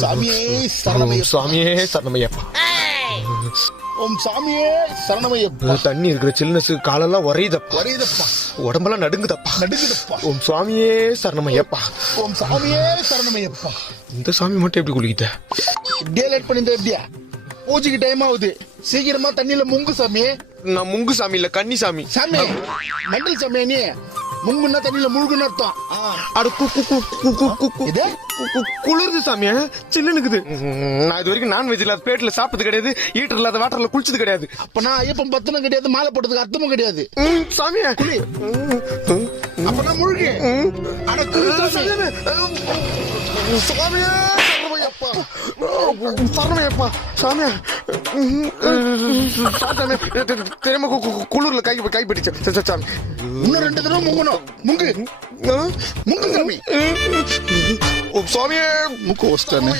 சாமியே சரணமையப்பா. சாமியே சரணமையப்பா. ஓம் சாமியே சரணமையப்பா. தண்ணி இருக்கிற சில்னஸ் காலெல்லாம் உரையுதப்பா. வரையுதப்பா, உடம்பெல்லாம் நடுங்குதப்பா. நடுங்குதப்பா. ஓம் சாமியே சரணமையப்பா. ஓம் சாமியே சரணமையப்பா. இந்த சாமி மட்டும் எப்படி குளிக்கிட்ட? இப்படியே லேட் பண்ணிருந்த எப்படியா? பூஜைக்கு டைம் ஆகுது, சீக்கிரமா தண்ணியில முங்கு சாமி. நான் முங்கு சாமி இல்ல, கன்னி சாமி. சாமி மண்டல் சாமியா நீ? முங்குன்னா தண்ணியில முழுகுன்னு அர்த்தம். அட இது குளிர்து சாமியா, சில்லுனுக்குது. நான் இது வரைக்கும் நான்வெஜ் இல்லாத பிளேட்ல சாப்பிட்டது கிடையாது, ஈட்டர் இல்லாத வாட்டர்ல குளிச்சது கிடையாது. அப்பனா ஐயப்பன் பத்தனும் கிடையாது, மாலை போட்டதுக்கு அர்த்தமும் கிடையாது. சாமியா குளி அப்பனா முழுகு. அட குளி சாமி. சாமியா சரணமையப்பா. சரணமையப்பா சாமியா. தெரியாம குளிர்ல கைப்பற்றிச்சு சாமி. இன்னும் 2 தடவை முங்கணும். முங்கு முங்கு சாமி. சாமியே முக்கு வச்சிட்டானே.